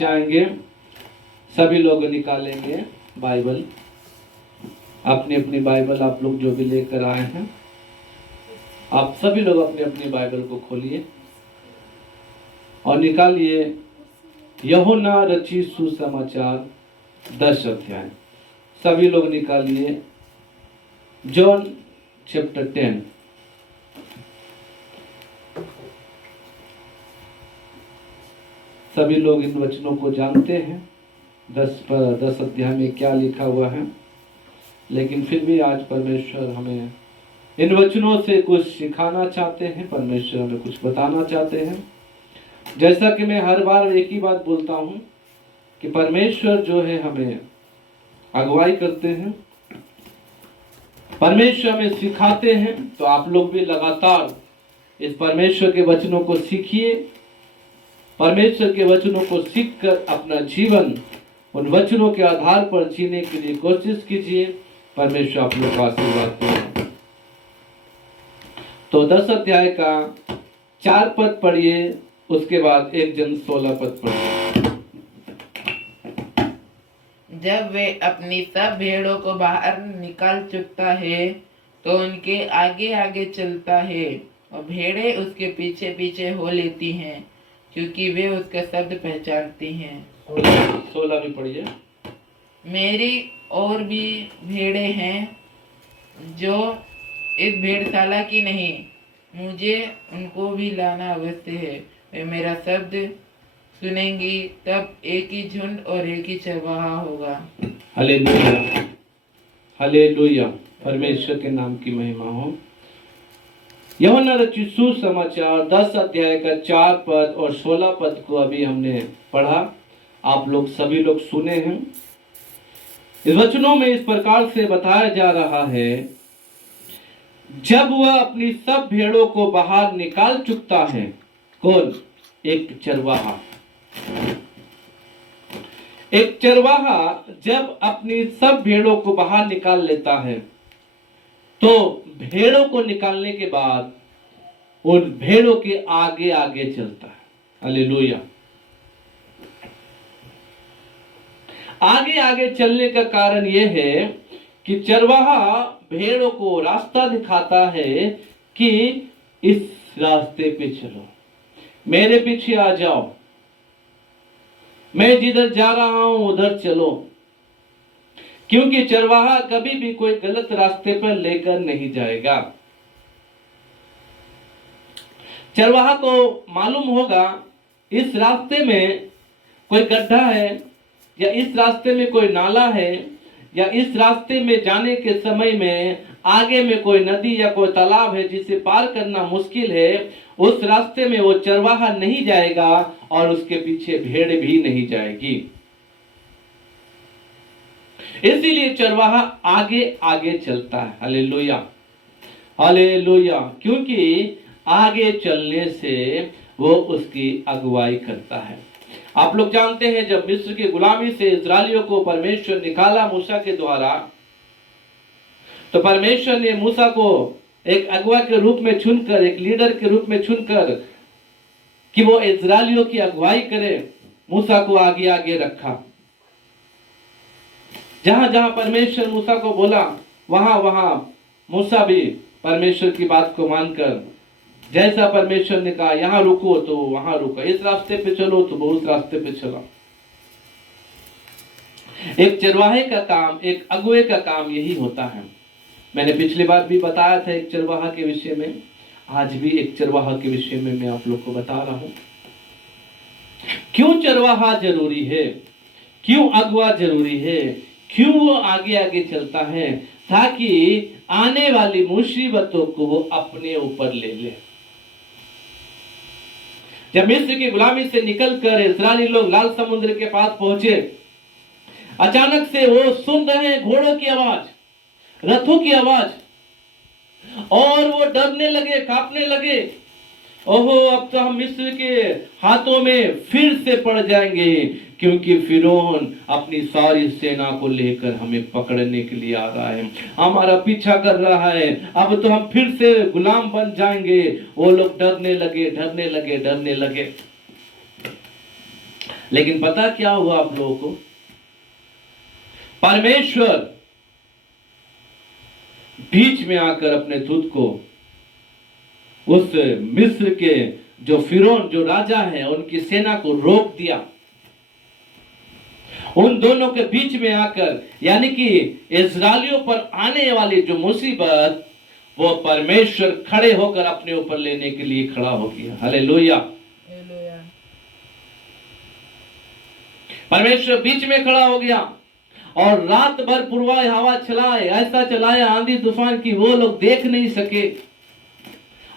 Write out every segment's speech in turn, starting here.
जाएंगे, सभी लोग निकालेंगे बाइबल, अपनी अपनी बाइबल आप लोग जो भी लेकर आए हैं, आप सभी लोग अपनी अपनी बाइबल को खोलिए और निकालिए यूहन्ना रचित सुसमाचार 10 अध्याय। सभी लोग निकालिए जॉन चैप्टर 10। सभी लोग इन वचनों को जानते हैं, 10 अध्याय में क्या लिखा हुआ है, लेकिन फिर भी आज परमेश्वर हमें इन वचनों से कुछ सिखाना चाहते हैं, परमेश्वर हमें कुछ बताना चाहते हैं। जैसा कि मैं हर बार एक ही बात बोलता हूं कि परमेश्वर जो है हमें अगुवाई करते हैं, परमेश्वर हमें सिखाते हैं। तो आप लोग भी लगातार इस परमेश्वर के वचनों को सीखिए, परमेश्वर के वचनों को सीखकर अपना जीवन उन वचनों के आधार पर जीने के लिए कोशिश कीजिए। परमेश्वर आप लोग का आशीर्वाद करें। तो 10 अध्याय का 4 पद पढ़िए, उसके बाद 1 जन 16 पद पढ़िए। जब वे अपनी सब भेड़ों को बाहर निकाल चुकता है तो उनके आगे आगे चलता है और भेड़ें उसके पीछे पीछे हो लेती हैं, क्योंकि वे उसका शब्द पहचानती हैं। 16 भी पढ़िए। मेरी और भी भेड़ें हैं जो इस भेड़शाला की नहीं, मुझे उनको भी लाना अवश्य है। वे मेरा शब्द सुनेंगी, तब एक ही झुंड और एक ही चरवाहा होगा। हालेलुया, हालेलुया, परमेश्वर के नाम की महिमा हो। यूहन्ना रचित सुसमाचार 10 अध्याय का 4 पद और 16 पद को अभी हमने पढ़ा, आप लोग सभी लोग सुने हैं। इस वचनों में इस प्रकार से बताया जा रहा है, जब वह अपनी सब भेड़ों को बाहर निकाल चुकता है। कौन? एक चरवाहा। एक चरवाहा जब अपनी सब भेड़ों को बाहर निकाल लेता है तो भेड़ों को निकालने के बाद उन भेड़ों के आगे आगे चलता है। हालेलुया। आगे आगे चलने का कारण यह है कि चरवाहा भेड़ों को रास्ता दिखाता है कि इस रास्ते पे चलो, मेरे पीछे आ जाओ, मैं जिधर जा रहा हूं उधर चलो। क्योंकि चरवाहा कभी भी कोई गलत रास्ते पर लेकर नहीं जाएगा। चरवाहा को मालूम होगा इस रास्ते में कोई गड्ढा है, या इस रास्ते में कोई नाला है, या इस रास्ते में जाने के समय में आगे में कोई नदी या कोई तालाब है जिसे पार करना मुश्किल है। उस रास्ते में वो चरवाहा नहीं जाएगा और उसके पीछे भेड़ भी नहीं जाएगी। इसीलिए चरवाहा आगे आगे चलता है। Hallelujah, hallelujah. क्योंकि आगे चलने से वो उसकी अगुवाई करता है। आप लोग जानते हैं, जब मिस्र की गुलामी से इस्राएलियों को परमेश्वर निकाला मूसा के द्वारा, तो परमेश्वर ने मूसा को एक अगुवा के रूप में चुनकर, एक लीडर के रूप में चुनकर कि वो इस्राएलियों की अगुवाई करे, मूसा को आगे आगे रखा। जहां जहां परमेश्वर मूसा को बोला वहां वहां मूसा भी परमेश्वर की बात को मानकर, जैसा परमेश्वर ने कहा यहां रुको तो वहां रुका, इस रास्ते पे चलो तो वो उस रास्ते पे चला। एक चरवाहे का काम, एक अगुवे का काम यही होता है। मैंने पिछली बार भी बताया था एक चरवाहा के विषय में, आज भी एक चरवाहा के विषय में मैं आप लोग को बता रहा हूं। क्यों चरवाहा जरूरी है, क्यों अगुवा जरूरी है, क्यों वो आगे आगे चलता है? ताकि आने वाली मुसीबतों को वो अपने ऊपर ले ले। जब मिस्र की गुलामी से निकलकर इस्राएली लोग लाल समुद्र के पास पहुंचे, अचानक से वो सुन रहे हैं घोड़ों की आवाज, रथों की आवाज, और वो डरने लगे, कांपने लगे। ओहो, अब तो हम मिस्र के हाथों में फिर से पड़ जाएंगे, क्योंकि फिरौन अपनी सारी सेना को लेकर हमें पकड़ने के लिए आ रहा है, हमारा पीछा कर रहा है, अब तो हम फिर से गुलाम बन जाएंगे। वो लोग डरने लगे, डरने लगे, डरने लगे। लेकिन पता क्या हुआ आप लोगों को? परमेश्वर बीच में आकर अपने दूत को उस मिस्र के जो फिरौन जो राजा है उनकी सेना को रोक दिया। उन दोनों के बीच में आकर, यानी कि इस्राएलियों पर आने वाली जो मुसीबत, वो परमेश्वर खड़े होकर अपने ऊपर लेने के लिए खड़ा हो गया। हालेलुया। परमेश्वर बीच में खड़ा हो गया और रात भर पूर्वा हवा चलाए, ऐसा चलाया आंधी तूफान की, वो लोग देख नहीं सके।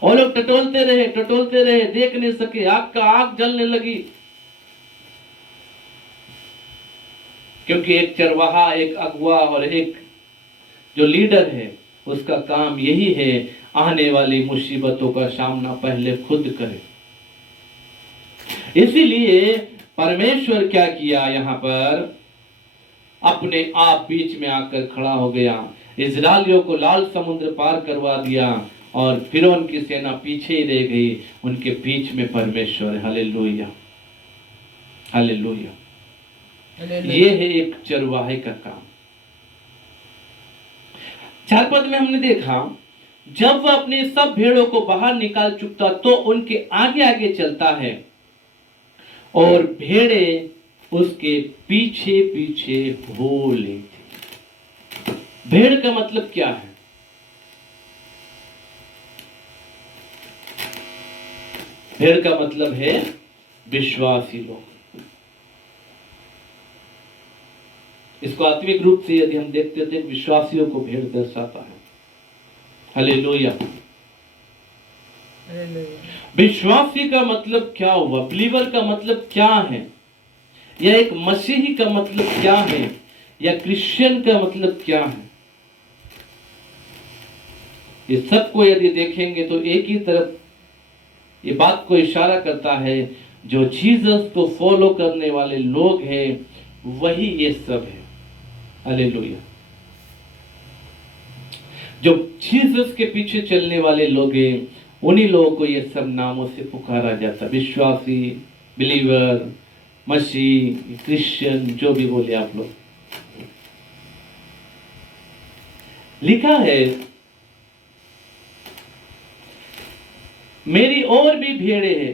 वो लोग टटोलते रहे, देख नहीं सके। आग का आग जलने लगी, क्योंकि एक चरवाहा, एक अगुआ और एक जो लीडर है, उसका काम यही है आने वाली मुसीबतों का सामना पहले खुद करे। इसीलिए परमेश्वर क्या किया, यहां पर अपने आप बीच में आकर खड़ा हो गया, इस्राएलियों को लाल समुद्र पार करवा दिया और फिरौन की सेना पीछे ही रह गई। उनके बीच में परमेश्वर। Hallelujah, hallelujah. ये है एक चरवाहे का काम। 4 पद में हमने देखा, जब वह अपने सब भेड़ों को बाहर निकाल चुका तो उनके आगे आगे चलता है और भेड़े उसके पीछे पीछे हो लेती। भेड़ का मतलब क्या है? भेड़ का मतलब है विश्वासी लोग। इसको आत्मिक रूप से यदि हम देखते थे, विश्वासियों को भेड़ दर्शाता है। हालेलुया। विश्वासी का मतलब क्या हुआ? बिलीवर का मतलब क्या है? या एक मसीही का मतलब क्या है? या क्रिश्चियन का मतलब क्या है? ये सबको यदि देखेंगे तो एक ही तरफ ये बात को इशारा करता है, जो जीसस को फॉलो करने वाले लोग हैं वही ये सब है। हालेलुया। जो जीसस के पीछे चलने वाले लोग हैं, उन्हीं लोगों को ये सब नामों से पुकारा जाता है। विश्वासी, बिलीवर, मसीह, क्रिश्चियन, जो भी बोले आप लोग। लिखा है, मेरी और भी भेड़े हैं,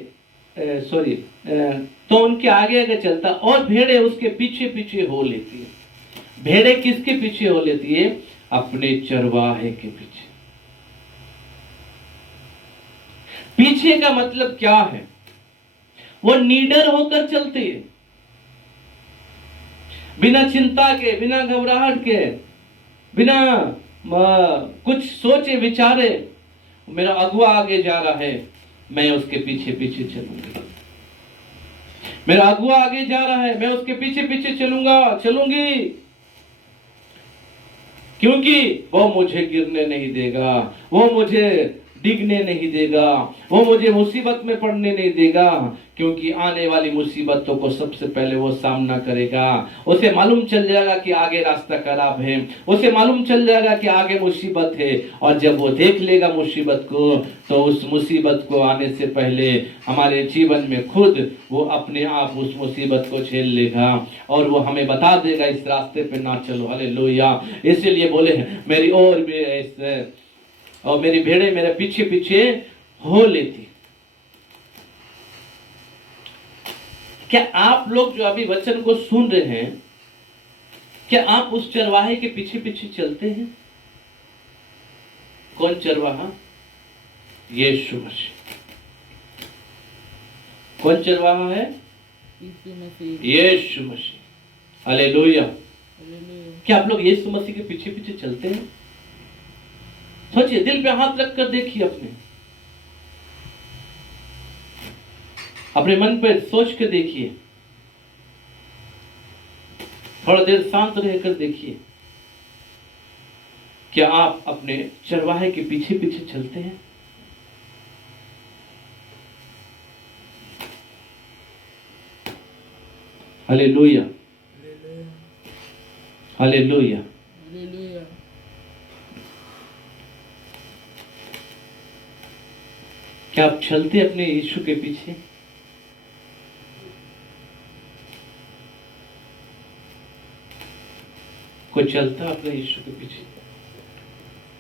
तो उनके आगे आगे चलता और भेड़े उसके पीछे पीछे हो लेती है। भेड़े किसके पीछे हो लेती है? अपने चरवाहे के पीछे। पीछे का मतलब क्या है? वो निडर होकर चलती है, बिना चिंता के, बिना घबराहट के, बिना कुछ सोचे विचारे। मेरा अगुआ आगे जा रहा है, मैं उसके पीछे पीछे चलूंगा। मेरा अगुआ आगे जा रहा है, मैं उसके पीछे पीछे चलूंगी, क्योंकि वो मुझे गिरने नहीं देगा, वो मुझे डिगने नहीं देगा, वो मुझे मुसीबत में पड़ने नहीं देगा, क्योंकि आने वाली मुसीबतों को सबसे पहले वो सामना करेगा। उसे मालूम चल जाएगा कि आगे रास्ता खराब है, उसे मालूम चल जाएगा कि आगे मुसीबत है, और जब वो देख लेगा मुसीबत को, तो उस मुसीबत को आने से पहले हमारे जीवन में खुद वो अपने आप उस मुसीबत को झेल लेगा और वो हमें बता देगा इस रास्ते पे ना चलो। हालेलुया। इसीलिए बोले, मेरी और मेरी भेड़ें मेरे पीछे पीछे हो लेती। क्या आप लोग जो अभी वचन को सुन रहे हैं, क्या आप उस चरवाहे के पीछे पीछे चलते हैं? कौन चरवाहा? यीशु मसीह। कौन चरवाहा है? यीशु मसीह। हालेलुया। क्या आप लोग यीशु मसीह के पीछे पीछे चलते हैं? सोचिए, दिल पे हाथ रख कर देखिए, अपने मन पर सोच के देखिए, थोड़ा देर शांत रहकर देखिए, क्या आप अपने चरवाहे के पीछे पीछे चलते हैं? Hallelujah, hallelujah. क्या आप चलते अपने यीशु के पीछे? कोई चलता है अपने यीशु के पीछे?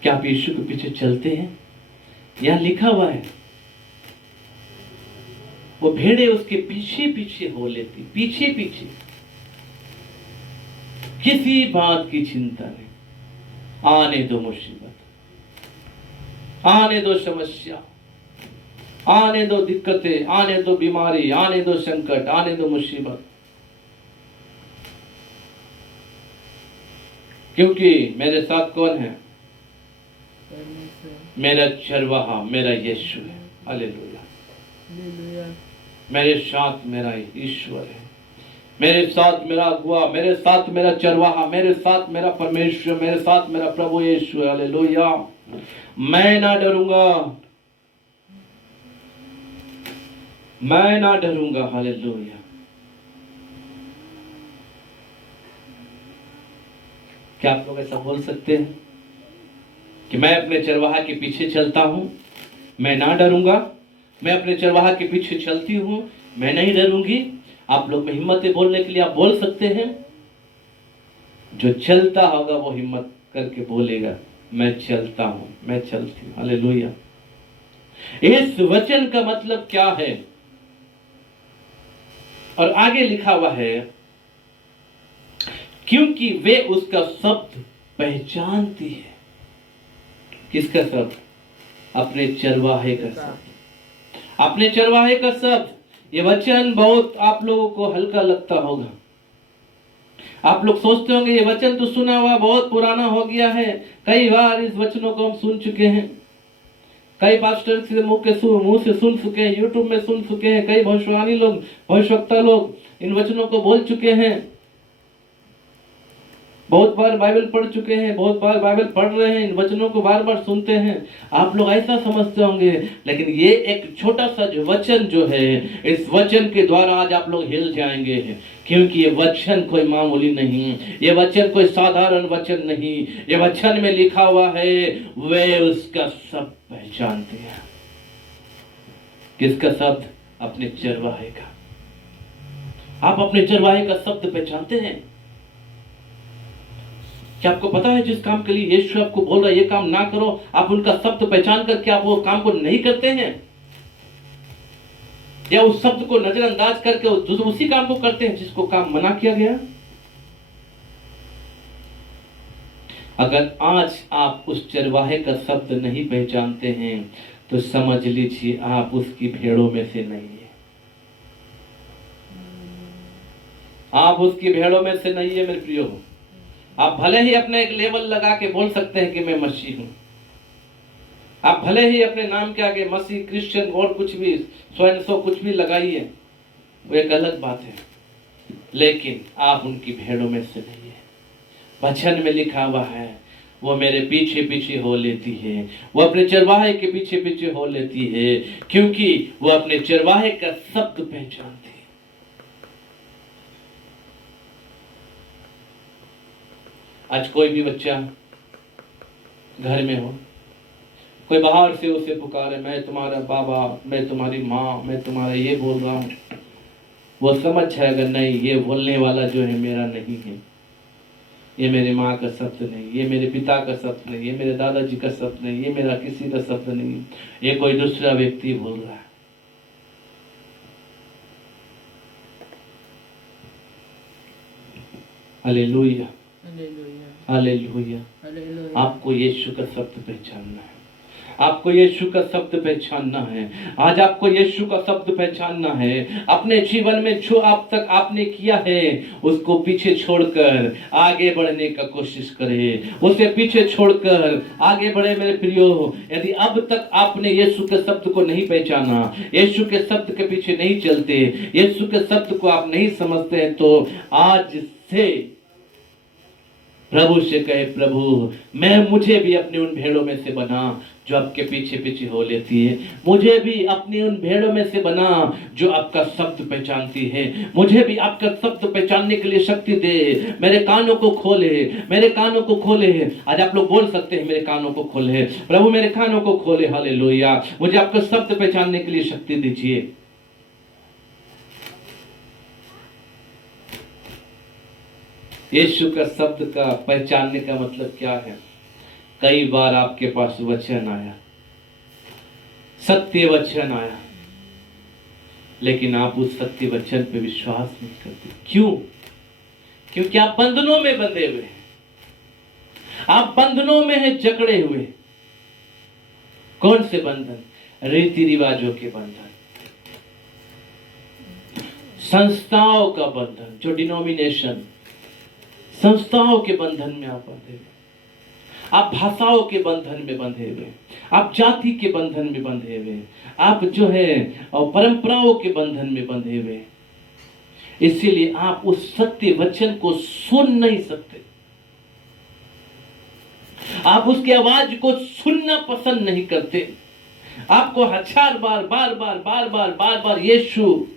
क्या आप यीशु के पीछे चलते हैं? यहां लिखा हुआ है वो भेड़े उसके पीछे पीछे हो लेती, पीछे पीछे, किसी बात की चिंता नहीं। आने दो मुसीबत, आने दो समस्या, आने दो दिक्कतें, आने दो बीमारी, आने दो संकट, आने दो मुसीबत, क्योंकि मेरे साथ कौन है? मेरा चरवाहा, मेरा यीशु है। हालेलुया। मेरे साथ मेरा ईश्वर है, मेरे साथ मेरा अगुआ, मेरे साथ मेरा चरवाहा, मेरे साथ मेरा परमेश्वर, मेरे साथ मेरा प्रभु यीशु है। हालेलुया। मैं ना डरूंगा, मैं ना डरूंगा। हालेलुया। क्या आप लोग ऐसा बोल सकते हैं कि मैं अपने चरवाहा के पीछे चलता हूं, मैं ना डरूंगा? मैं अपने चरवाहा के पीछे चलती हूं, मैं नहीं डरूंगी। आप लोग में हिम्मत है बोलने के लिए, आप बोल सकते हैं। जो चलता होगा वो हिम्मत करके बोलेगा, मैं चलता हूं, मैं चलती हूं। हालेलुया। इस वचन का मतलब क्या है? और आगे लिखा हुआ है, क्योंकि वे उसका शब्द पहचानती है। किसका शब्द? अपने चरवाहे का शब्द, अपने चरवाहे का शब्द। ये वचन बहुत आप लोगों को हल्का लगता होगा। आप लोग सोचते होंगे ये वचन तो सुना हुआ बहुत पुराना हो गया है, कई बार इस वचनों को हम सुन चुके हैं, कई पास्टर के मुंह से सुन चुके हैं, यूट्यूब में सुन चुके हैं, कई भविष्यवाणी लोग, भविष्यवक्ता लोग इन वचनों को बोल चुके हैं, बहुत बार बाइबल पढ़ चुके हैं, बहुत बार बाइबल पढ़ रहे हैं, इन वचनों को बार बार सुनते हैं। आप लोग ऐसा समझते होंगे, लेकिन ये एक छोटा सा जो वचन जो है, इस वचन के द्वारा आज आप लोग हिल जाएंगे, क्योंकि ये वचन कोई मामूली नहीं, ये वचन कोई साधारण वचन नहीं। ये वचन में लिखा हुआ है, वे उसका सब पहचानते हैं। किसका शब्द? अपने चरवाहे का। आप अपने चरवाहे का शब्द पहचानते हैं? क्या आपको पता है जिस काम के लिए यीशु आपको बोल रहा है ये काम ना करो, आप उनका शब्द पहचान करके आप वो काम को नहीं करते हैं, या उस शब्द को नजरअंदाज करके उसी काम को करते हैं जिसको काम मना किया गया? अगर आज आप उस चरवाहे का शब्द नहीं पहचानते हैं तो समझ लीजिए आप उसकी भेड़ों में से नहीं है। आप उसकी भेड़ों में से नहीं है मेरे प्रियो। आप भले ही अपने एक लेवल लगा के बोल सकते हैं कि मैं मसीह हूं, आप भले ही अपने नाम के आगे मसीह, क्रिश्चियन और कुछ भी स्वयं सो कुछ भी लगाइए, वो एक अलग बात है, लेकिन आप उनकी भेड़ों में से नहीं है। वचन में लिखा हुआ है, वो मेरे पीछे पीछे हो लेती है, वो अपने चरवाहे के पीछे पीछे हो लेती है, क्योंकि वो अपने चरवाहे का शब्द पहचानती है। आज कोई भी बच्चा घर में हो, कोई बाहर से उसे पुकारे, मैं तुम्हारा बाबा, मैं तुम्हारी माँ, मैं तुम्हारा ये बोल रहा हूँ, वो समझ जाएगा नहीं, ये बोलने वाला जो है मेरा नहीं है, ये मेरी माँ का शब्द नहीं, ये मेरे पिता का शब्द नहीं, ये मेरे दादाजी का शब्द नहीं, ये मेरा किसी का शब्द नहीं, ये कोई दूसरा व्यक्ति बोल रहा है। Hallelujah, hallelujah. आपको यीशु का शब्द पहचानना है, आपको यीशु का शब्द पहचानना है। आज आपको यीशु का शब्द पहचानना है। अपने जीवन में जो अब तक आपने किया है उसको पीछे छोड़कर आगे बढ़ने का कोशिश करें, उसे पीछे छोड़कर आगे बढ़े मेरे प्रियो। यदि अब तक आपने यीशु के शब्द को नहीं पहचाना, यीशु के शब्द के पीछे नहीं चलते, यीशु के शब्द को आप नहीं समझते हैं, तो आज से प्रभु से कहे, प्रभु मुझे भी अपने उन भेड़ों में से बना जो आपके पीछे पीछे हो लेती है, मुझे भी अपनी उन भेड़ों में से बना जो आपका शब्द पहचानती है, मुझे भी आपका शब्द पहचानने के लिए शक्ति दे, मेरे कानों को खोले, मेरे कानों को खोले। आज आप लोग बोल सकते हैं, मेरे कानों को खोले प्रभु, मेरे कानों को खोले। हालेलुया। मुझे आपका शब्द पहचानने के लिए शक्ति दीजिए। यीशु का शब्द का पहचानने का मतलब क्या है? कई बार आपके पास वचन आया, सत्य वचन आया, लेकिन आप उस सत्य वचन पे विश्वास नहीं करते। क्यों? क्योंकि आप बंधनों में बंधे हुए हैं, आप बंधनों में हैं, जकड़े हुए। कौन से बंधन? रीति रिवाजों के बंधन, संस्थाओं का बंधन, जो डिनोमिनेशन, संस्थाओं के बंधन में आप बंधे हुए, आप भाषाओं के बंधन में बंधे हुए, आप जाति के बंधन में बंधे हुए, आप जो है परंपराओं के बंधन में बंधे हुए। इसीलिए आप उस सत्य वचन को सुन नहीं सकते, आप उसकी आवाज को सुनना पसंद नहीं करते। आपको हजार बार बार बार बार बार बार बार यीशु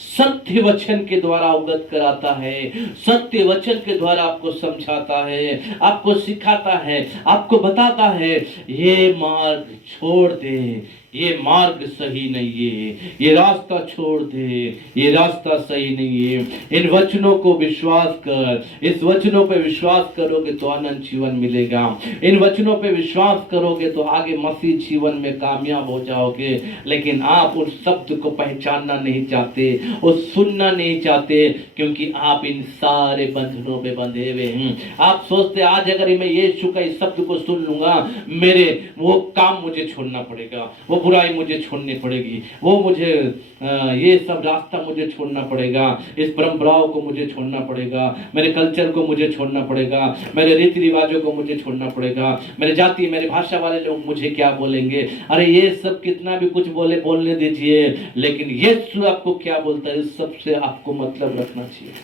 सत्य वचन के द्वारा अवगत कराता है, सत्य वचन के द्वारा आपको समझाता है, आपको सिखाता है, आपको बताता है ये मार्ग छोड़ दे, ये मार्ग सही नहीं है, ये रास्ता छोड़ दे, ये रास्ता सही नहीं है। इन वचनों को विश्वास कर, इस वचनों पे विश्वास करोगे तो अनंत जीवन मिलेगा, इन वचनों पे विश्वास करोगे तो आगे मसीह जीवन में कामयाब हो जाओगे। लेकिन आप उस शब्द को पहचानना नहीं चाहते, उस सुनना नहीं चाहते, क्योंकि आप इन सारे बंधनों में बंधे हुए हैं। आप सोचते आज अगर मैं यीशु का इस शब्द को सुन लूंगा, मेरे वो काम मुझे छोड़ना पड़ेगा, वो बुराई मुझे छोड़नी पड़ेगी, वो मुझे ये सब रास्ता मुझे छोड़ना पड़ेगा, इस परंपराओं को मुझे छोड़ना पड़ेगा, मेरे कल्चर को मुझे छोड़ना पड़ेगा, मेरे रीति रिवाजों को मुझे छोड़ना पड़ेगा, मेरे जाति मेरे भाषा वाले लोग मुझे क्या बोलेंगे। अरे ये सब कितना भी कुछ बोलने दीजिए, लेकिन यीशु आपको क्या बोलता है, इस सब से आपको मतलब रखना चाहिए।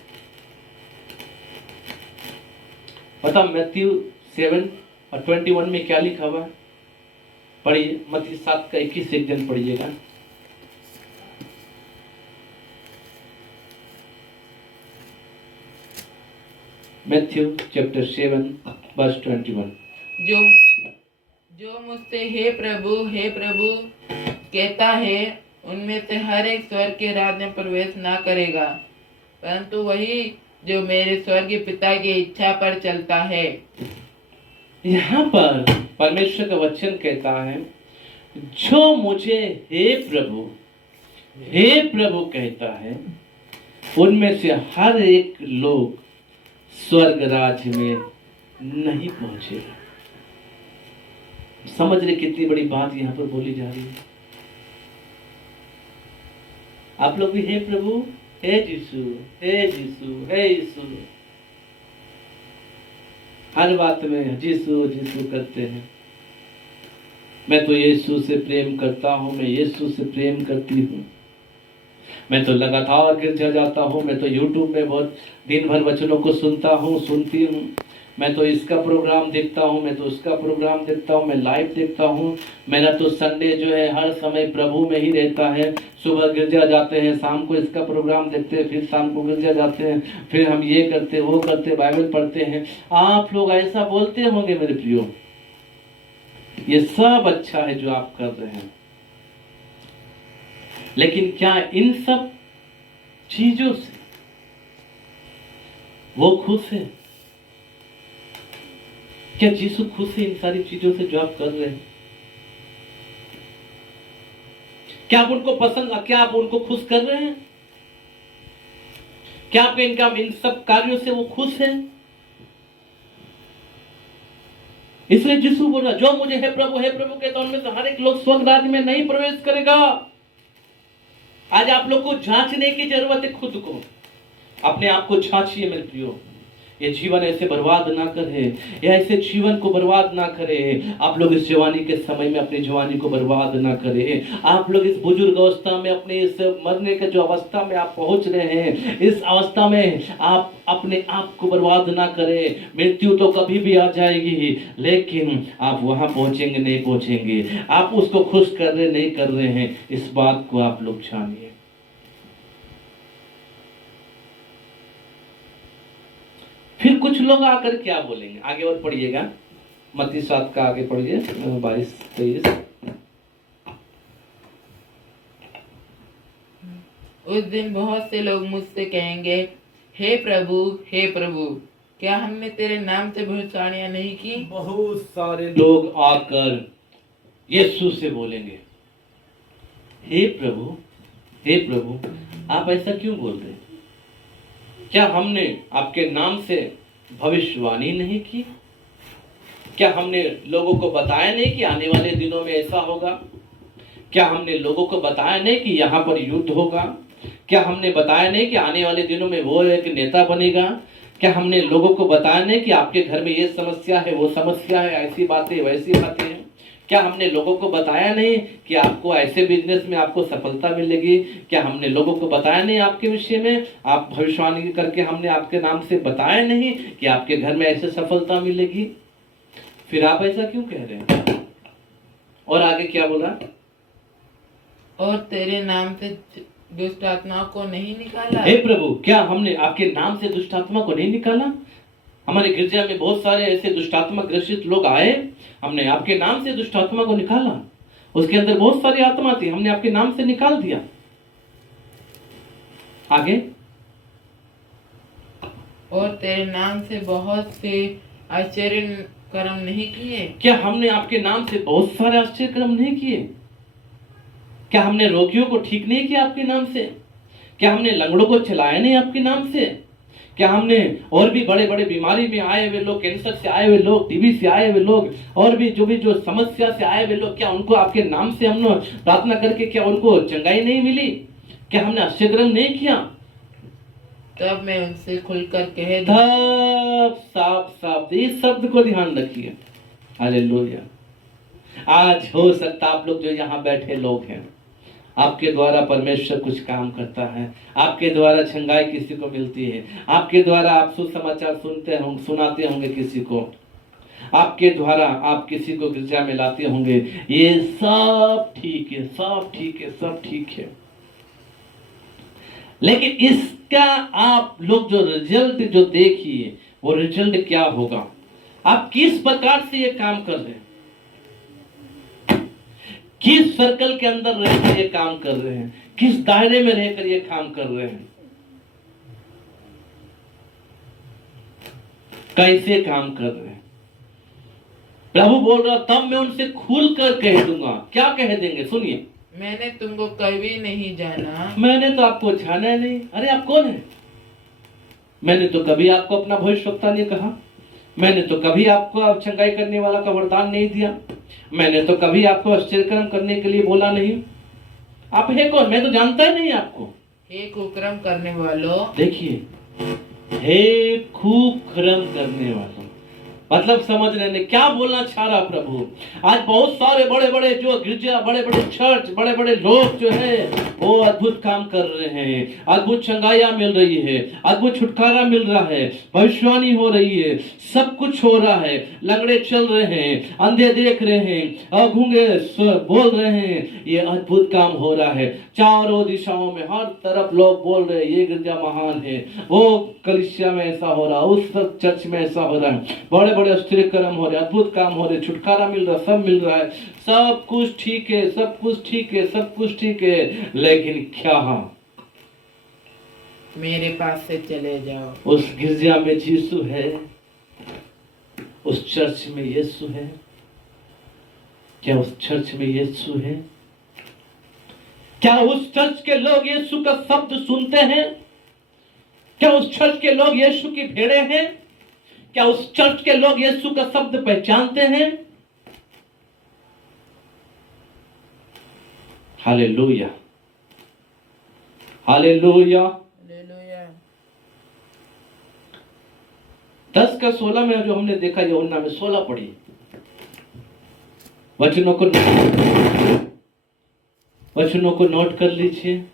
पता मैथ्यू 7:21 में क्या लिखा हुआ है? पढ़िए, मत्ती 7:21 एक जन पढ़िएगा। Matthew chapter 7:21। जो मुझसे हे प्रभु कहता है, उनमें से हर एक स्वर्ग के राज्य में प्रवेश ना करेगा, परंतु वही जो मेरे स्वर्गीय पिता की इच्छा पर चलता है। यहाँ पर परमेश्वर का वचन कहता है, जो मुझे हे प्रभु कहता है, उनमें से हर एक लोग स्वर्ग राज्य में नहीं पहुंचेगा। समझ रहे कितनी बड़ी बात यहाँ पर बोली जा रही है? आप लोग भी हे प्रभु, हे यीशु, हे यीशु, हे यीशु, हर बात में यीशु यीशु करते हैं। मैं तो यीशु से प्रेम करता हूँ, मैं यीशु से प्रेम करती हूँ, मैं तो लगातार गिरजा जाता हूँ, मैं तो यूट्यूब में बहुत दिन भर वचनों को सुनती हूँ, मैं तो इसका प्रोग्राम देखता हूँ, मैं तो उसका प्रोग्राम देखता हूँ, मैं लाइव देखता हूँ, मेरा तो संडे जो है हर समय प्रभु में ही रहता है। सुबह गिरजा जाते हैं, शाम को इसका प्रोग्राम देखते हैं, फिर शाम को गिरजा जाते हैं, फिर हम ये करते वो करते, बाइबल पढ़ते हैं। आप लोग ऐसा बोलते होंगे मेरे प्रियो, ये सब अच्छा है जो आप कर रहे हैं, लेकिन क्या इन सब चीजों से वो खुश है? क्या यीशु खुश है इन सारी चीजों से जो आप कर रहे हैं? क्या आप उनको पसंद, क्या आप उनको खुश कर रहे हैं? क्या आप इनका इन सब कार्यों से वो खुश है? इसलिए यीशु बोल रहा, जो मुझे हे प्रभु कहता है, उनमें से हर एक लोग स्वर्ग राज्य में नहीं प्रवेश करेगा। आज आप लोग को जांचने की जरूरत है, खुद को, अपने आप को जांचिए मेरे प्रियो। ये जीवन ऐसे बर्बाद ना करे, या ऐसे जीवन को बर्बाद ना करे। आप लोग इस जवानी के समय में अपनी जवानी को बर्बाद ना करे। आप लोग इस बुजुर्ग अवस्था में, अपने इस मरने के जो अवस्था में आप पहुंच रहे हैं, इस अवस्था में आप अपने आप को बर्बाद ना करें। मृत्यु तो कभी भी आ जाएगी, लेकिन आप वहां पहुंचेंगे नहीं पहुंचेंगे, आप उसको खुश कर रहे नहीं कर रहे हैं, इस बात को आप लोग जानिए। फिर कुछ लोग आकर क्या बोलेंगे, आगे और पढ़िएगा, मत्ती 7 का आगे पढ़िए, 22-23। उस दिन बहुत से लोग मुझसे कहेंगे, हे प्रभु, क्या हमने तेरे नाम से भविष्यवाणियां नहीं की? बहुत सारे लोग आकर यीशु से बोलेंगे, हे प्रभु, आप ऐसा क्यों बोल रहे हैं? क्या हमने आपके नाम से भविष्यवाणी नहीं की? क्या हमने लोगों को बताया नहीं कि आने वाले दिनों में ऐसा होगा? क्या हमने लोगों को बताया नहीं कि यहाँ पर युद्ध होगा? क्या हमने बताया नहीं कि आने वाले दिनों में वो एक नेता बनेगा? क्या हमने लोगों को बताया नहीं कि आपके घर में ये समस्या है, वो समस्या है, ऐसी बातें वैसी बातें हैं? क्या हमने लोगों को बताया नहीं कि आपको ऐसे बिजनेस में आपको सफलता मिलेगी? क्या हमने लोगों को बताया नहीं आपके विषय में? आप भविष्यवाणी करके हमने आपके नाम से बताया नहीं कि आपके घर में ऐसे सफलता मिलेगी? फिर आप ऐसा क्यों कह रहे हैं? और आगे क्या बोला? और तेरे नाम से दुष्ट आत्माओं को नहीं निकाला? हे प्रभु, क्या हमने आपके नाम से दुष्ट आत्मा को नहीं निकाला? हमारे गिरजा में बहुत सारे ऐसे दुष्टात्मा ग्रसित लोग आए, हमने आपके नाम से दुष्ट आत्मा को निकाला। उसके अंदर बहुत सारी आत्मा थी, हमने आपके नाम से निकाल दिया। आगे, और तेरे नाम से बहुत से आश्चर्य कर्म नहीं किए? क्या हमने आपके नाम से बहुत सारे आश्चर्य कर्म नहीं किए? क्या हमने रोगियों को ठीक नहीं किया आपके नाम से? क्या हमने लंगड़ों को चलाया नहीं आपके नाम से? क्या हमने और भी बड़े बड़े बीमारी में आए हुए लोग, कैंसर से आए हुए लोग, टीबी से आए हुए लोग, और भी जो समस्या से आए हुए लोग, क्या उनको आपके नाम से हमने प्रार्थना करके क्या उनको चंगाई नहीं मिली? क्या हमने आश्चर्य कर्म नहीं किया? तब मैं उनसे खुलकर कह तब साफ इस शब्द को ध्यान रखिए। हालेलुया। आज हो सकता आप लोग जो यहाँ बैठे लोग हैं, आपके द्वारा परमेश्वर कुछ काम करता है, आपके द्वारा छंगाई किसी को मिलती है, आपके द्वारा आप सुसमाचार सुनाते होंगे किसी को, आपके द्वारा आप किसी को गिरजा में लाते होंगे। ये सब ठीक है, सब ठीक है, सब ठीक है, लेकिन इसका आप लोग जो रिजल्ट जो देखिए, वो रिजल्ट क्या होगा? आप किस प्रकार से ये काम कर रहे हैं, किस सर्कल के अंदर रहकर ये काम कर रहे हैं, किस दायरे में रहकर ये काम कर रहे हैं, कैसे काम कर रहे हैं? प्रभु बोल रहा, तब मैं उनसे खुल कर कह दूंगा। क्या कह देंगे? सुनिए, मैंने तुमको कभी नहीं जाना। मैंने तो आपको जाना नहीं। अरे आप कौन है? मैंने तो कभी आपको अपना भविष्यवक्ता नहीं कहा, मैंने तो कभी आपको चंगाई करने वाला का वरदान नहीं दिया, मैंने तो कभी आपको आश्चर्यक्रम करने के लिए बोला नहीं। आप है कौन? मैं तो जानता ही नहीं आपको। हे कुकर्म करने वालों, देखिए, हे कुकर्म करने वालों, मतलब समझ रहे हैं क्या बोलना चाह रहा प्रभु? आज बहुत सारे बड़े बड़े जो गिरजा, बड़े बड़े चर्च, बड़े बड़े लोग जो है वो अद्भुत काम कर रहे हैं, अद्भुत चंगाइयां मिल रही है, अद्भुत छुटकारा मिल रहा है, भविष्यवाणी हो रही है, सब कुछ हो रहा है, लंगड़े चल रहे हैं, अंधे देख रहे हैं, और गूंगे बोल रहे हैं। ये अद्भुत काम हो रहा है चारों दिशाओं में, हर तरफ लोग बोल रहे हैं ये गिरजा महान है, वो कलीसिया में ऐसा हो रहा, उस चर्च में ऐसा हो रहा है, बड़े बड़े आश्चर्य कर्म हो रहे, अद्भुत काम हो रहे, छुटकारा मिल रहा, सब मिल रहा है, सब कुछ ठीक है, सब कुछ ठीक है, सब कुछ ठीक है, लेकिन क्या? मेरे पास से चले जाओ। उस गिरजा में यीशु है, उस चर्च में यीशु है। क्या उस चर्च में यीशु है? क्या उस चर्च के लोग यीशु का शब्द सुनते हैं? क्या उस चर्च के लोग यीशु की भेड़े हैं? क्या उस चर्च के लोग यीशु का शब्द पहचानते हैं? Hallelujah, hallelujah. 10 का 16 में जो हमने देखा, यूहन्ना में 16 पढ़ी, वचनों को नोट कर लीजिए,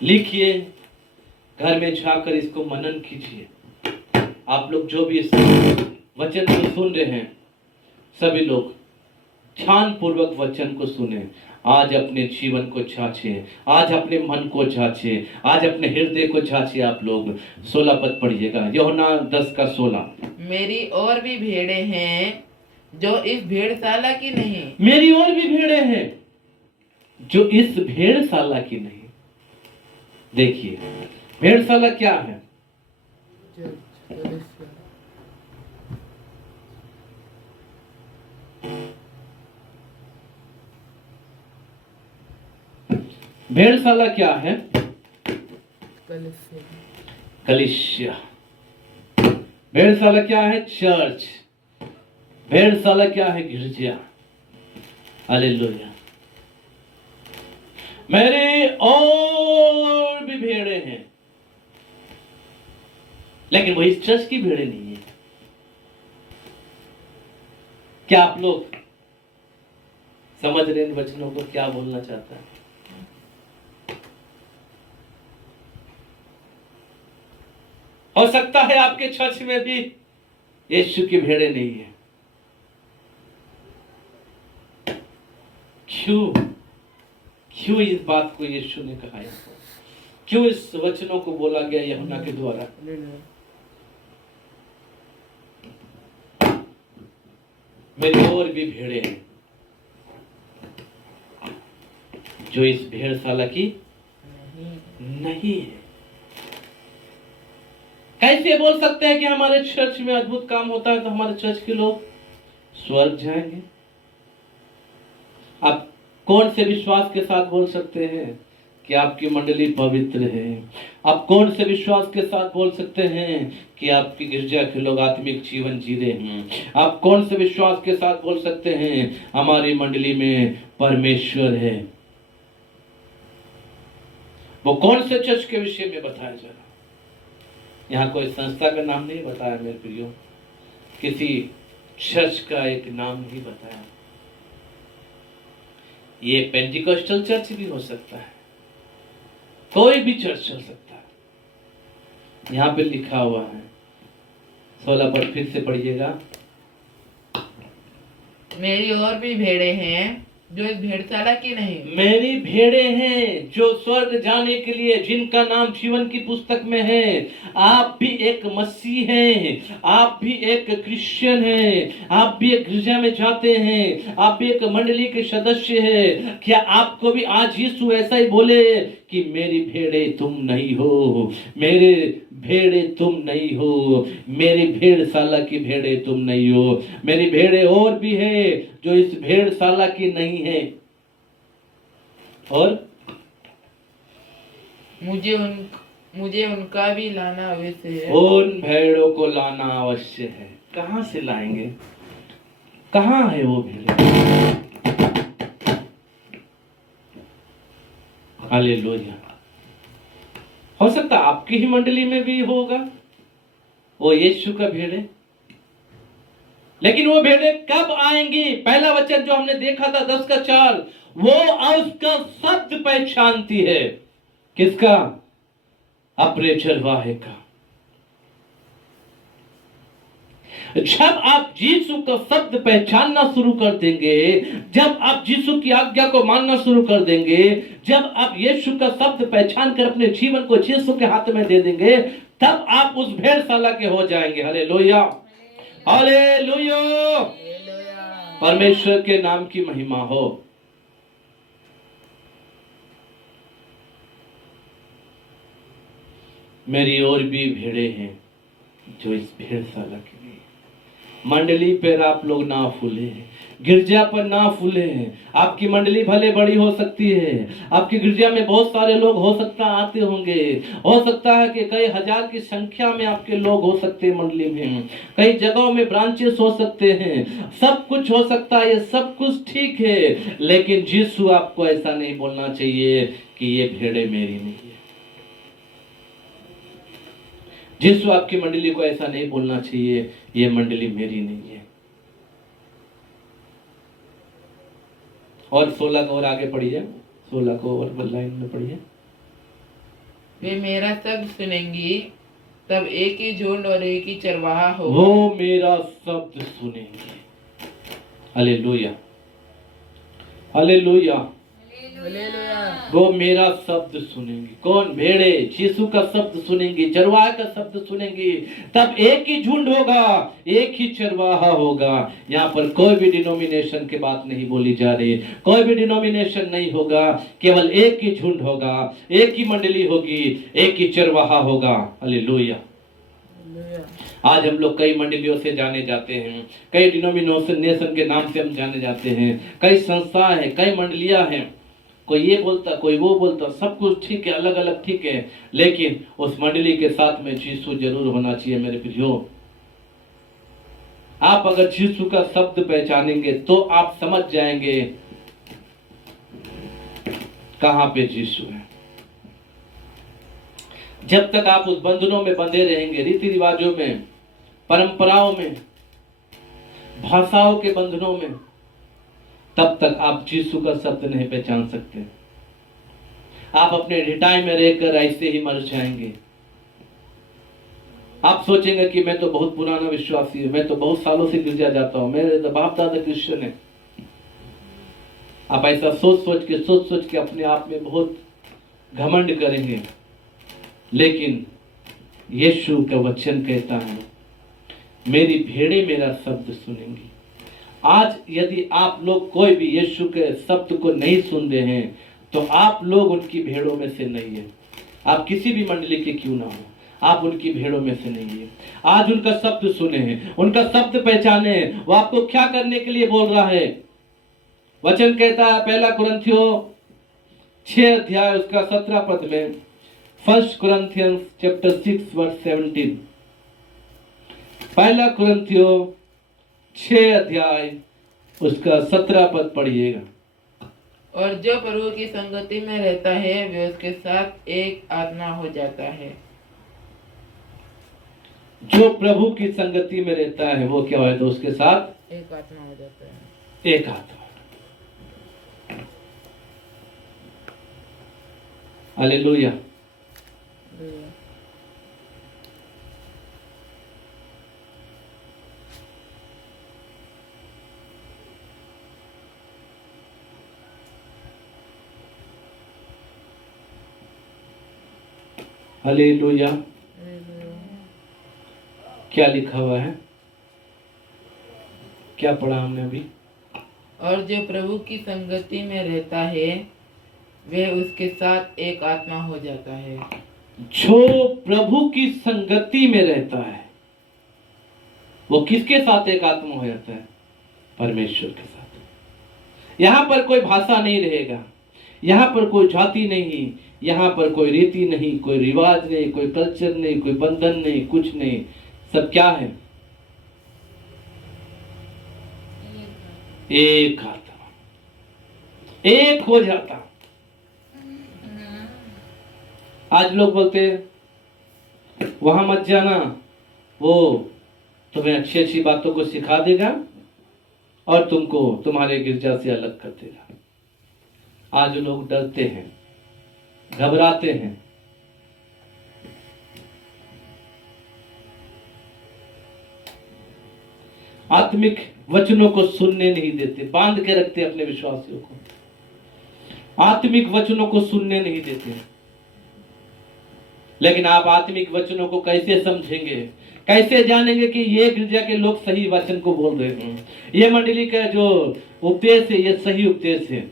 लिखिए, घर में जाकर इसको मनन कीजिए। आप लोग जो भी इस वचन को सुन रहे हैं, सभी लोग ध्यान पूर्वक वचन को सुने। आज अपने जीवन को जांचे, आज अपने मन को जांचे, आज अपने हृदय को जांचे। आप लोग 16 पद पढ़िएगा, यूहन्ना 10 का 16। मेरी और भी भेड़े हैं जो इस भेड़शाला की नहीं। मेरी और भी भेड़े हैं जो इस भेड़शाला की नहीं। देखिए, भेड़शाला क्या है? भेड़शाला क्या है? कलीसिया। भेड़शाला क्या है? चर्च। भेड़शाला क्या है? गिरजा। हालेलुया। मेरे और भी भेड़े हैं, लेकिन वही चर्च की भेड़े नहीं है। क्या आप लोग समझ रहे हैं इन वचनों को? क्या बोलना चाहता है? हो सकता है आपके चर्च में भी यीशु की भेड़े नहीं है। क्यों इस बात को यीशु ने कहा? क्यों इस वचनों को बोला गया यूहन्ना के द्वारा? मेरी और भी भेड़े हैं जो इस भेड़शाला की नहीं है। कैसे बोल सकते हैं कि हमारे चर्च में अद्भुत काम होता है तो हमारे चर्च के लोग स्वर्ग जाएंगे? आप कौन से विश्वास के साथ बोल सकते हैं कि आपकी मंडली पवित्र है? आप कौन से विश्वास के साथ बोल सकते हैं कि आपकी गिरजा के लोग आत्मिक जीवन जी रहे हैं? आप कौन से विश्वास के साथ बोल सकते हैं हमारी मंडली में परमेश्वर है? वो कौन से चर्च के विषय में बताया जा रहा? यहाँ कोई संस्था का नाम नहीं बताया मेरे प्रियो, किसी चर्च का एक नाम नहीं बताया। ये पेंटिकोस्टल चर्च भी हो सकता है, कोई भी चर्च चल सकता है। यहाँ पे लिखा हुआ है 16 पर, फिर से पढ़िएगा। मेरी और भी भेड़े हैं जो इस भेड़शाला की नहीं। मेरी भेड़े हैं जो स्वर्ग जाने के लिए, जिनका नाम जीवन की पुस्तक में है। आप भी एक मसीह हैं, आप भी एक क्रिश्चियन हैं, आप भी एक गिरजा में जाते हैं, आप भी एक मंडली के सदस्य हैं। क्या आपको भी आज यीशु ऐसा ही बोले कि मेरी भेड़े तुम नहीं हो, मेरे भेड़े तुम नहीं हो, मेरी भेड़शाला की भेड़े तुम नहीं हो? मेरी भेड़े और भी है जो इस भेड़शाला की नहीं है, और मुझे उनका भी लाना अवश्य है। उन भेड़ों को लाना अवश्य है। कहां से लाएंगे? कहां है वो भेड़े? हालेलुया। हो सकता आपकी ही मंडली में भी होगा वो यीशु का भेड़े, लेकिन वो भेड़े कब आएंगी? पहला वचन जो हमने देखा था 10:4, वो उसका शब्द पहचानती है। किसका? अपने चरवाहे का। जब आप यीशु का शब्द पहचानना शुरू कर देंगे, जब आप यीशु की आज्ञा को मानना शुरू कर देंगे, जब आप यीशु का शब्द पहचान कर अपने जीवन को यीशु के हाथ में दे देंगे, तब आप उस भेड़शाला के हो जाएंगे। Hallelujah, hallelujah. परमेश्वर के नाम की महिमा हो। मेरी और भी भेड़े हैं जो इस भेड़शाला के लिए। मंडली पर आप लोग ना फूले हैं, गिरजा पर ना फूले हैं। आपकी मंडली भले बड़ी हो सकती है, आपकी गिरजा में बहुत सारे लोग हो सकता आते होंगे, हो सकता है कि कई हजार की संख्या में आपके लोग हो सकते हैं मंडली में, कई जगहों में ब्रांचेस हो सकते हैं, सब कुछ हो सकता है, ये सब कुछ ठीक है, लेकिन यीशु आपको ऐसा नहीं बोलना चाहिए कि ये भेड़े मेरी नहीं है। यीशु आपकी मंडली को ऐसा नहीं बोलना चाहिए ये मंडली मेरी नहीं है। और 16 को और आगे पढ़िए, 16 को और लाइन में पढ़िए। वे मेरा शब्द सुनेंगी, तब एक ही झुंड और एक ही चरवाहा हो। वो मेरा शब्द सुनेंगे। Hallelujah, hallelujah. वो मेरा शब्द सुनेंगे। कौन? भेड़े यीशु का शब्द सुनेंगी, चरवाहा का शब्द सुनेंगी, तब एक ही झुंड होगा, एक ही चरवाहा होगा। यहाँ पर कोई भी डिनोमिनेशन की बात नहीं बोली जा रही, कोई भी डिनोमिनेशन नहीं होगा, केवल एक ही झुंड होगा, एक ही मंडली होगी, एक ही चरवाहा होगा। हालेलुया, आज हम लोग कई मंडलियों से जाने जाते हैं, कई डिनोमिनेशन के नाम से हम जाने जाते हैं, कई संस्थाएं हैं, कई मंडलियां हैं, कोई ये बोलता कोई वो बोलता, सब कुछ ठीक है, अलग अलग ठीक है, लेकिन उस मंडली के साथ में यीशु जरूर होना चाहिए मेरे प्रियो। आप अगर यीशु का शब्द पहचानेंगे तो आप समझ जाएंगे कहां पे यीशु है। जब तक आप उस बंधनों में बंधे रहेंगे, रीति रिवाजों में, परंपराओं में, भाषाओं के बंधनों में, तब तक आप यीशु का शब्द नहीं पहचान सकते। आप अपने रिटाई में रहकर ऐसे ही मर जाएंगे। आप सोचेंगे कि मैं तो बहुत पुराना विश्वासी हूं, मैं तो बहुत सालों से गिरजा जाता हूं, मेरे तो बाप दादा क्रिश्चियन है। आप ऐसा सोच सोच के अपने आप में बहुत घमंड करेंगे, लेकिन यीशु का वचन कहता है मेरी भेड़ें मेरा शब्द सुनेंगी। आज यदि आप लोग कोई भी यीशु के शब्द को नहीं सुन रहे हैं तो आप लोग उनकी भेड़ों में से नहीं है। आप किसी भी मंडली के क्यों ना हो, आप उनकी भेड़ों में से नहीं है। आज उनका शब्द सुने हैं, उनका शब्द पहचाने हैं, वो आपको क्या करने के लिए बोल रहा है। वचन कहता है पहला कुरिन्थियों 6 अध्याय उसका 17 पद में, 1 Corinthians chapter 6 verse 17, पहला कुरिन्थियों 6 अध्याय उसका 17 पद पढ़िएगा। और जो प्रभु की संगति में रहता है वे उसके साथ एक आत्मा हो जाता है। जो प्रभु की संगति में रहता है वो क्या है, तो उसके साथ एक आत्मा हो जाता है। एक आत्मा। हालेलुया। हालेलुया। क्या लिखा हुआ है, क्या पढ़ा हमने अभी। और जो प्रभु की संगति में रहता है वे उसके साथ एक आत्मा हो जाता है। जो प्रभु की संगति में रहता है वो किसके साथ एक आत्मा हो जाता है, परमेश्वर के साथ। यहां पर कोई भाषा नहीं रहेगा, यहां पर कोई जाति नहीं, यहां पर कोई रीति नहीं, कोई रिवाज नहीं, कोई कल्चर नहीं, कोई बंधन नहीं, कुछ नहीं। सब क्या है, एक आत्मा, एक हो जाता। आज लोग बोलते हैं वहां मत जाना, वो तुम्हें अच्छी अच्छी बातों को सिखा देगा और तुमको तुम्हारे गिरजा से अलग कर देगा। आज लोग डरते हैं, घबराते हैं। आत्मिक वचनों को सुनने नहीं देते, बांध के रखते अपने विश्वासियों को। आत्मिक वचनों को सुनने नहीं देते। लेकिन आप आत्मिक वचनों को कैसे समझेंगे, कैसे जानेंगे कि ये गिरजा के लोग सही वचन को बोल रहे हैं, ये मंडली का जो उपदेश है ये सही उपदेश है,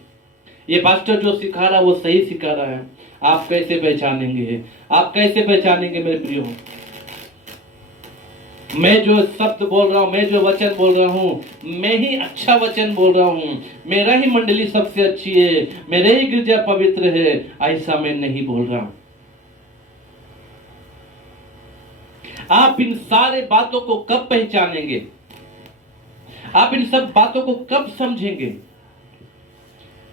ये पास्टर जो सिखा रहा है वो सही सिखा रहा है। आप कैसे पहचानेंगे, आप कैसे पहचानेंगे मेरे प्रियो। मैं जो शब्द बोल रहा हूं, मैं जो वचन बोल रहा हूं, मैं ही अच्छा वचन बोल रहा हूं, मेरा ही मंडली सबसे अच्छी है, मेरे ही गिरजा पवित्र है, ऐसा मैं नहीं बोल रहा। आप इन सारे बातों को कब पहचानेंगे, आप इन सब बातों को कब समझेंगे,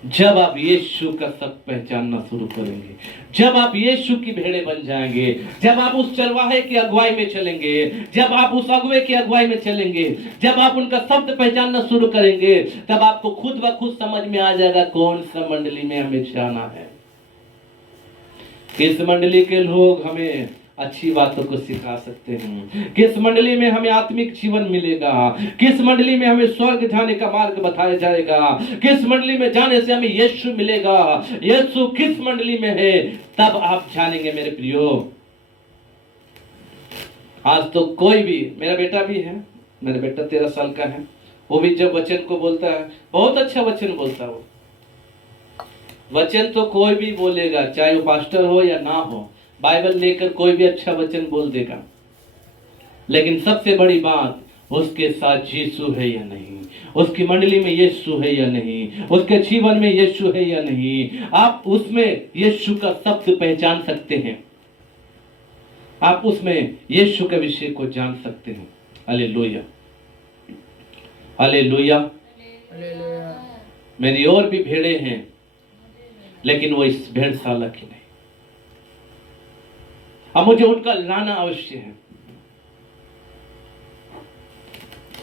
जब आप यीशु का सब पहचानना शुरू करेंगे, जब आप यीशु की भेड़े बन जाएंगे, जब आप उस चरवाहे की अगुवाई में चलेंगे, जब आप उस अगुवे की अगुवाई में चलेंगे, जब आप उनका शब्द पहचानना शुरू करेंगे, तब आपको खुद ब खुद समझ में आ जाएगा कौन सा मंडली में हमें जाना है, किस मंडली के लोग हमें अच्छी बातों को सिखा सकते हैं, किस मंडली में हमें आत्मिक जीवन मिलेगा, किस मंडली में हमें स्वर्ग जाने का मार्ग बताया जाएगा, किस मंडली में जाने से हमें यीशु मिलेगा, यीशु किस मंडली में है, तब आप जानेंगे मेरे प्रियो। आज तो कोई भी, मेरा बेटा भी है, मेरा बेटा 13 साल का है, वो भी जब वचन को बोलता है बहुत अच्छा वचन बोलता है। वो वचन तो कोई भी बोलेगा, चाहे वो पास्टर हो या ना हो, बाइबल लेकर कोई भी अच्छा वचन बोल देगा। लेकिन सबसे बड़ी बात, उसके साथ यीशु है या नहीं, उसकी मंडली में यीशु है या नहीं, उसके जीवन में यीशु है या नहीं। आप उसमें यीशु का शब्द पहचान सकते हैं, आप उसमें यीशु के विषय को जान सकते हैं। Hallelujah, hallelujah. मेरी और भी भेड़े हैं, लेकिन वो इस भेड़शाला की नहीं। अब मुझे उनका लाना अवश्य है,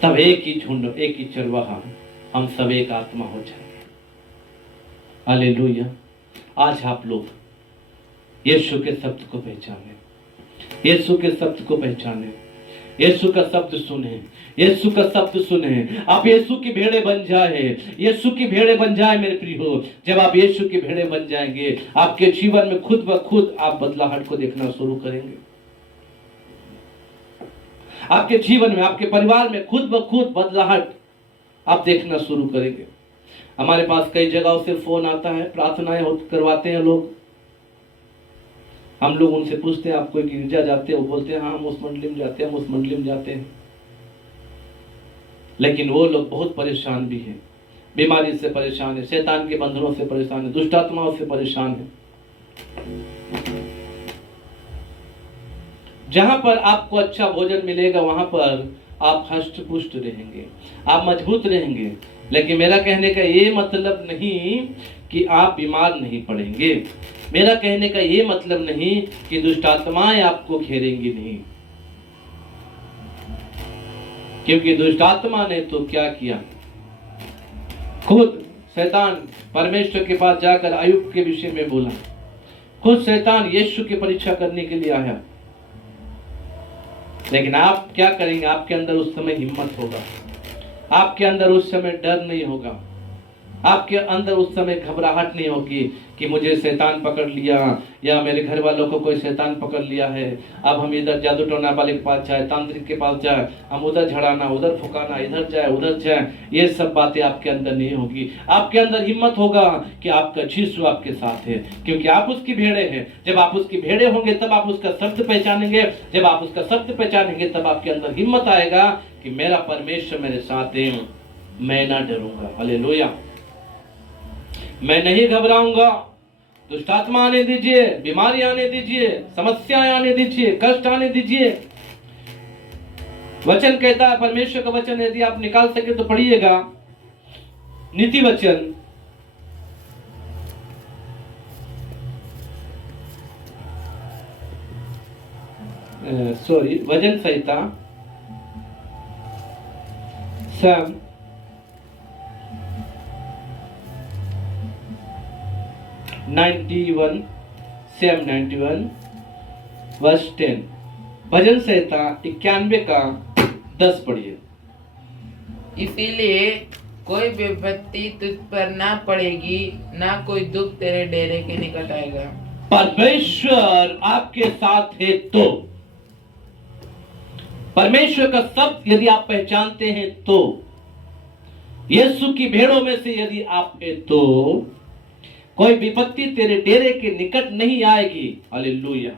तब एक ही झुंड, एक ही चरवाहा, हम सब एक आत्मा हो जाएंगे। हालेलुया। आज आप लोग यीशु के शब्द को पहचाने, यीशु के शब्द को पहचाने, यीशु का शब्द सुने, यीशु का शब्द सुने। आप यीशु की भेड़े बन जाए, यीशु की भेड़े बन जाए मेरे प्रियो। जब आप यीशु की भेड़े बन जाएंगे, आपके जीवन में खुद ब खुद आप बदलाहट को देखना शुरू करेंगे। आपके जीवन में, आपके परिवार में खुद ब खुद बदलाहट आप देखना शुरू करेंगे। हमारे पास कई जगहों से फोन आता है, प्रार्थनाएं करवाते हैं लोग। हम लोग उनसे पूछते हैं आप कोई गिरजा जाते हैं? वो बोलते हैं हाँ हम उस मंडली में जाते हैं, हम उस मंडली में जाते हैं। लेकिन वो लोग बहुत परेशान भी हैं, बीमारी से परेशान है, शैतान के बंधनों से परेशान है, दुष्ट आत्माओं से परेशान है। जहां पर आपको अच्छा भोजन मिलेगा वहां पर आप हष्ट पुष्ट रहेंगे, आप मजबूत रहेंगे। लेकिन मेरा कहने का ये मतलब नहीं कि आप बीमार नहीं पड़ेंगे, मेरा कहने का ये मतलब नहीं कि दुष्ट आत्माएं आपको घेरेंगी नहीं। क्योंकि दुष्ट आत्मा ने तो क्या किया, खुद शैतान परमेश्वर के पास जाकर अय्यूब के विषय में बोला। खुद शैतान यीशु की परीक्षा करने के लिए आया। लेकिन आप क्या करेंगे? आपके अंदर उस समय हिम्मत होगा, आपके अंदर उस समय डर नहीं होगा, आपके अंदर उस समय घबराहट नहीं होगी कि मुझे शैतान पकड़ लिया या मेरे घर वालों को कोई शैतान पकड़ लिया है, अब हम इधर जादू टोना वाले के पास जाए, तांत्रिक के पास जाए, हम उधर झड़ाना, उधर फुकाना, इधर जाए, उधर जाए। ये सब बातें आपके अंदर नहीं होगी। आपके अंदर हिम्मत होगा कि आपका यीशु आपके साथ है, क्योंकि आप उसकी भेड़े हैं। जब आप उसकी भेड़े होंगे तब आप उसका शब्द पहचानेंगे। जब आप उसका शब्द पहचानेंगे तब आपके अंदर हिम्मत आएगा कि मेरा परमेश्वर मेरे साथ है, मैं ना डरूंगा। हालेलुया। मैं नहीं घबराऊंगा। दुष्ट आत्मा आने दीजिए, बीमारी आने दीजिए, समस्याएं आने दीजिए, कष्ट आने दीजिए। वचन कहता है, परमेश्वर का वचन यदि आप निकाल सके तो पढ़िएगा, नीति वचन वचन संहिता सैम 91 सेम 91 वर्स 10, भजन संहिता 91 का 10 पढ़िए। इसीलिए कोई विपत्ति तुझ पर ना पड़ेगी, ना कोई दुख तेरे डेरे के निकट आएगा। परमेश्वर आपके साथ है तो, परमेश्वर का शब्द यदि आप पहचानते हैं तो, यीशु की भेड़ों में से यदि आप हैं तो कोई विपत्ति तेरे डेरे के निकट नहीं आएगी। Hallelujah,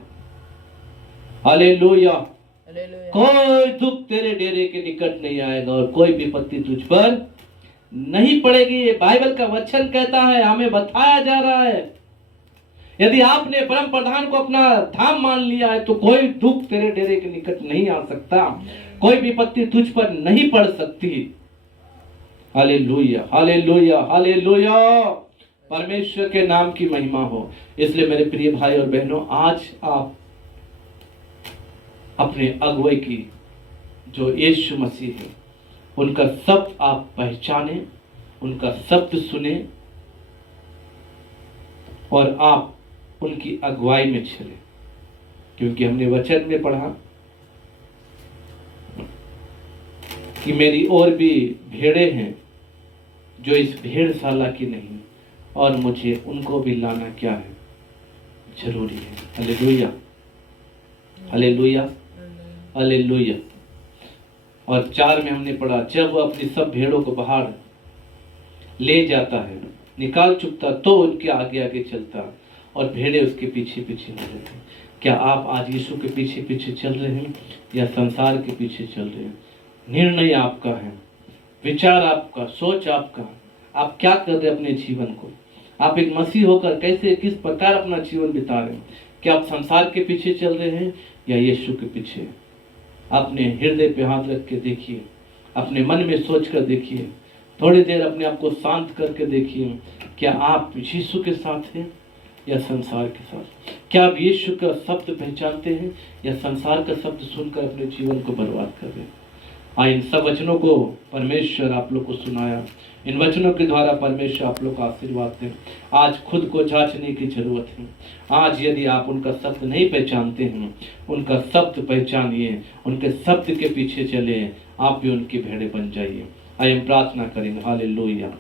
hallelujah. कोई दुख तेरे डेरे के निकट नहीं आएगा और कोई विपत्ति तुझ पर नहीं पड़ेगी। ये बाइबल का वचन कहता है, हमें बताया जा रहा है। यदि आपने परम प्रधान को अपना धाम मान लिया है तो कोई दुख तेरे डेरे के निकट नहीं आ सकता, कोई विपत्ति तुझ पर नहीं पड़ सकती। Hallelujah, hallelujah, hallelujah. परमेश्वर के नाम की महिमा हो। इसलिए मेरे प्रिय भाई और बहनों, आज आप अपने अगुवाई की जो यीशु मसीह है, उनका शब्द आप पहचाने, उनका शब्द सुने और आप उनकी अगुवाई में चले। क्योंकि हमने वचन में पढ़ा कि मेरी और भी भेड़े हैं जो इस भेड़शाला की नहीं, और मुझे उनको भी लाना क्या है, जरूरी है। Hallelujah, hallelujah, hallelujah. और 4 में हमने पढ़ा, जब वो अपनी सब भेड़ों को बाहर ले जाता है, निकाल चुकता, तो उनके आगे आगे चलता और भेड़े उसके पीछे पीछे हो जाते। क्या आप आज यीशु के पीछे पीछे चल रहे हैं या संसार के पीछे चल रहे हैं? निर्णय आपका है, विचार आपका, सोच आपका। आप क्या कर रहे हैं अपने जीवन को? आप एक मसीह होकर कैसे, किस प्रकार अपना जीवन बिता रहे हैं? क्या आप संसार के पीछे चल रहे हैं या यीशु के पीछे? अपने हृदय पे हाथ रख के देखिए, अपने मन में सोच कर देखिए, थोड़ी देर अपने आप को शांत करके देखिए, क्या आप यीशु के साथ हैं या संसार के साथ? क्या आप यीशु का शब्द पहचानते हैं या संसार का शब्द सुनकर अपने जीवन को बर्बाद कर रहे हैं? इन सब वचनों को परमेश्वर आप लोग को सुनाया, इन वचनों के द्वारा परमेश्वर आप लोग को आशीर्वाद दें। आज खुद को जांचने की जरूरत है। आज यदि आप उनका शब्द नहीं पहचानते हैं, उनका शब्द पहचानिए, उनके शब्द के पीछे चले, आप भी उनकी भेड़ें बन जाइए। आइए हम प्रार्थना करेंगे। हालेलुया।